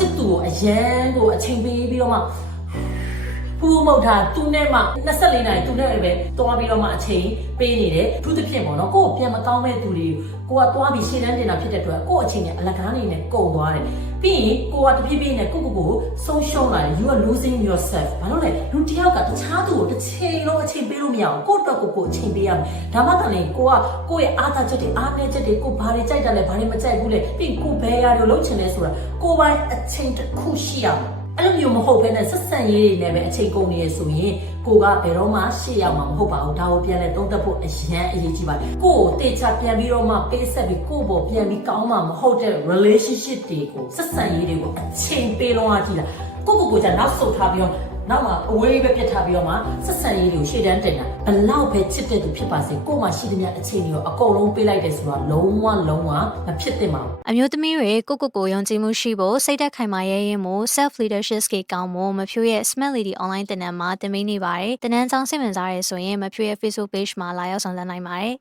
ချစ်သူကိုအရန်ကိုအချိန်ပေးပြီးတော့မှဖူးမုတ်ထားသူနဲ့မှ24နာရီသူနဲ့ပဲတွားပြီးတော့မှအချိန်ပေးနေတယ်သူတစ်ဖြစ်ပေါ့နော်ကိုယ်ပြန်မကောင်းမဲ့သူတွေကိုကတွားပြီးရှေ့တန်းတင်တာဖြစ်တဲ့အတွက်ကိုယ့်အချိန်နဲ့အလကားနေနဲ့ကုန်သွားတယ်ပြီးရင်ကိုကတဖြည်းဖြည်းနဲ့ကိုဆုံးရှုံးလာတယ် you are losing yourself ဘာလို့လဲလူတစ်ယောက်ကတခြားသူကိုတစ်ချိန်လုံးအချိန်ပေးလို့မရအောင်ကိုယ့်အတွက်ကိုအချိန်ပေးရမယ်ဒါမှလည်းကိုယ့်ရဲ့အားသာချက်တွေအားနည်းချက်တွေကိုဘာတွေကြိုက်တာလဲဘာတွေမကြိုက်ဘူးလဲပြီးကိုဘယ်ရာတွေလုပ်ချင်လဲဆိုတာကိုယ်ပိုင်အချိန်တစ်ခုရှိရမယ်အဲ့လိုမျိုးမဟုတ်ဘဲနဲ့ဆက်ဆံရေးတွေနဲ့ပဲအချိန်ကုန်နေရဆိုရင်ကိုကဘယ်တော့မှရှေ့ရောက်မှာမဟုတ်ပါဘူးဒါကိုပြန်လဲသုံးသပ်ဖို့အရန်အရေးကြီးပါတယ်ကိုကိုတေချာပြန်ပြီးတော့မှပေးဆက်ပြီးကိုပေါ်ပြန်ပြီးကောင်းမှာမဟုတ်တဲ့ relationship တွေကိုဆက်ဆံရေးတွေကိုအချိန်ပေးလုံးအားကြည့်လာကိုจะနောက်ဆုတ်ထားပြီးတော့နောက်မှာအဝေးပဲပြတ်ထားပြီးတော့မှဆက်ဆံရေးတွေကိုရှေ့တန်းတင်တာဘလောက်ပဲချစ်တဲ့သူဖြစ်ပါစေကိုမှရှိတဲ့များအချိန်တွေကိုအကုန်လုံးပေးလိုက်တယ်ဆိုတော့လုံးဝမဖြစ်သင့်ပါဘူးအမျိုးသမီးတွေကိုယုံကြည်မှုရှိဖို့စိတ်သက်ခိုင်မာရဲရင်မို့ self leadership skill ကောင်းဖို့မဖြိုးရဲ့ smart lady online တင်နန်းမှာတင်ပေးနေပါတယ်တင်နန်းကြောင်းစိတ်ဝင်စားရဲဆိုရင်မဖြိုးရဲ့ Facebook page မှာလာရောက်ဆောင်ရွက်နိုင်ပါတယ်